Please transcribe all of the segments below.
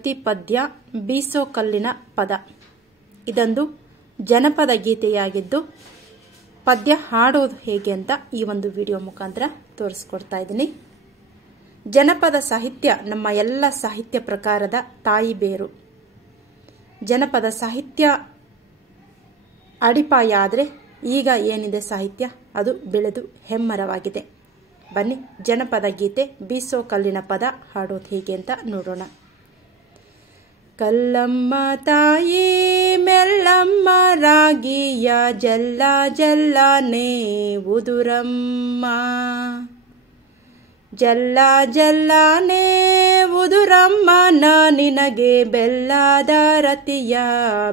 ಗದ್ದಿ ಪದ್ಯ ಬೀಸೋ ಕಲ್ಲಿನ ಪದ. ಇದೊಂದು ಜನಪದ ಗೀತೆಯಾಗಿದ್ದು ಪದ್ಯ ಹಾಡೋದು ಹೇಗೆ ಅಂತ ಈ ಒಂದು ವಿಡಿಯೋ ಮುಖಾಂತರ ತೋರಿಸ್ಕೊಡ್ತಾ ಇದ್ದೀನಿ. ಜನಪದ ಸಾಹಿತ್ಯ ನಮ್ಮ ಎಲ್ಲ ಸಾಹಿತ್ಯ ಪ್ರಕಾರದ ತಾಯಿ ಬೇರು. ಜನಪದ ಸಾಹಿತ್ಯ ಅಡಿಪಾಯ ಆದರೆ ಈಗ ಏನಿದೆ ಸಾಹಿತ್ಯ ಅದು ಬೆಳೆದು ಹೆಮ್ಮರವಾಗಿದೆ. ಬನ್ನಿ ಜನಪದ ಗೀತೆ ಬೀಸೋ ಕಲ್ಲಿನ ಪದ ಹಾಡೋದು ಹೇಗೆ ಅಂತ ನೋಡೋಣ. ಕಲ್ಲಮ್ಮ ತಾಯಿ ಮೆಲ್ಲಮ್ಮ ರಾಗಿಯ ಜಲ್ಲ ಜಲ್ಲನೆ ಉದುರಮ್ಮ, ಜಲ್ಲ ಜಲ್ಲನೆ ಉದುರಮ್ಮ ನಾ ನಿನಗೆ ಬೆಲ್ಲದ ರತಿಯ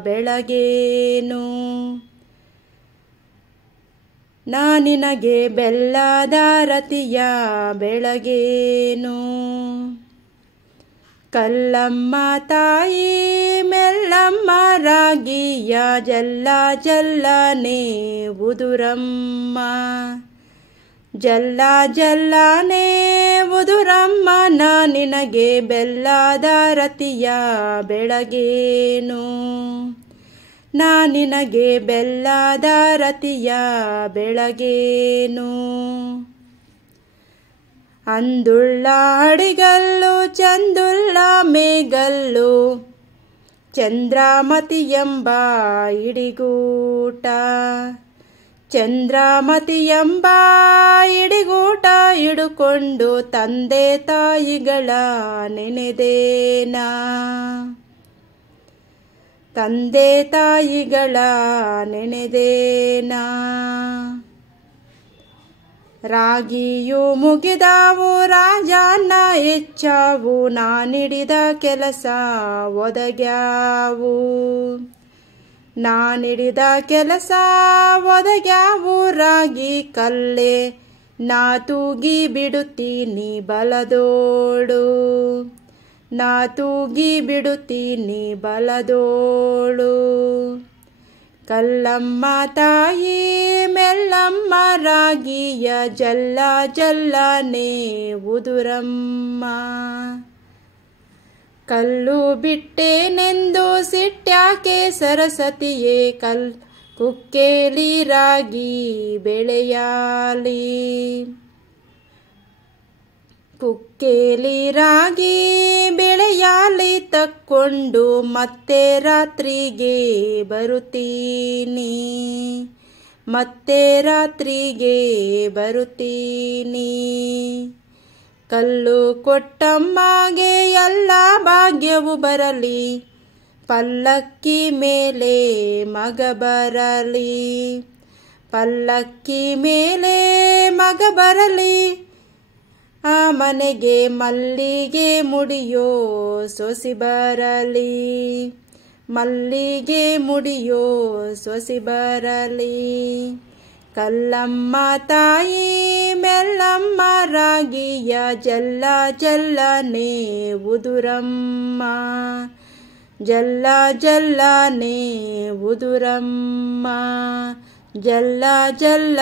ಬೆಳಗೇನು, ನಾ ನಿನಗೆ ಬೆಲ್ಲದ ರತಿಯ ಬೆಳಗೇನು. ಕಲ್ಲಮ್ಮ ತಾಯಿ ಮೆಲ್ಲಮ್ಮ ರಾಗಿಯ ಜಲ್ಲ ಜಲ್ಲನೆ ಉದುರಮ್ಮ, ಜಲ್ಲ ಜಲ್ಲನೆ ಉದುರಮ್ಮ ನಾ ನಿನಗೆ ಬೆಲ್ಲದ ರತಿಯ ಬೆಳಗೇನು, ನಾ ನಿನಗೆ ಬೆಲ್ಲದ ರತಿಯ ಬೆಳಗೇನು. ಅಂದುಳ್ಳ ಅಡಿಗಲ್ಲು ಚಂದುಳ್ಳ ಮೇಗಲ್ಲು ಚಂದ್ರಮತಿ ಎಂಬ ಇಡಿಗೂಟ, ಚಂದ್ರಮತಿ ಎಂಬ ಇಡಿಗೂಟ ಹಿಡುಕೊಂಡು ತಂದೆ ತಾಯಿಗಳ ನೆನೆದೇನಾ, ತಂದೆ ತಾಯಿಗಳ ನೆನೆದೇನಾ. ರಾಗಿಯು ಮುಗಿದಾವು ರಾಜನ ಹೆಚ್ಚಾವು, ನಾನಿಡಿದ ಕೆಲಸ ಒದಗ್ಯಾವು, ನಾನಿಡಿದ ಕೆಲಸ ಒದಗ್ಯಾವು. ರಾಗಿ ಕಲ್ಲೆ ನಾ ತೂಗಿ ಬಿಡುತ್ತೀನಿ ಬಲದೋಡು, ನಾ ತೂಗಿ ಬಿಡುತ್ತೀನಿ ಬಲದೋಳು. ಕಲ್ಲಮ್ಮ ತಾಯಿ ಮೆಲ್ಲಮ್ಮ ರಾಗಿಯ ಜಲ್ಲ ಜಲ್ಲನೆ ಉದುರಮ್ಮ, ಕಲ್ಲು ಬಿಟ್ಟೇನೆಂದು ಸಿಟ್ಟ್ಯಾಕೆ ಸರಸ್ವತಿಯೇ ಕಲ್ ಕುಕ್ಕೇಲಿ ರಾಗಿ ಬೆಳೆಯಾಲಿ, ಕುಕ್ಕೇಲಿ ರಾಗಿ ಬೆಳೆಯಾಲಿ ತಕ್ಕೊಂಡು ಮತ್ತೆ ರಾತ್ರಿಗೆ ಬರುತ್ತೀನಿ, ಮತ್ತೆ ರಾತ್ರಿಗೆ ಬರುತ್ತೀನಿ. ಕಲ್ಲು ಕೊಟ್ಟಮ್ಮಗೆ ಎಲ್ಲ ಭಾಗ್ಯವು ಬರಲಿ, ಪಲ್ಲಕ್ಕಿ ಮೇಲೆ ಮಗ ಬರಲಿ, ಪಲ್ಲಕ್ಕಿ ಮೇಲೆ ಮಗ ಬರಲಿ. ಆ ಮನೆಗೆ ಮಲ್ಲಿಗೆ ಮುಡಿಯೋ ಸೊಸಿ ಬರಲಿ, ಮಲ್ಲಿಗೆ ಮುಡಿಯೋ ಸೊಸಿ ಬರಲಿ. ಕಲ್ಲಮ್ಮ ತಾಯಿ ಮೆಲ್ಲಮ್ಮ ರಾಗಿಯ ಜಲ್ಲ ಜಲ್ಲನೆ ಉದುರಮ್ಮ, ಜಲ್ಲ ಜಲ್ಲನೆ ಉದುರಮ್ಮ, ಜಲ್ಲ ಜಲ್ಲ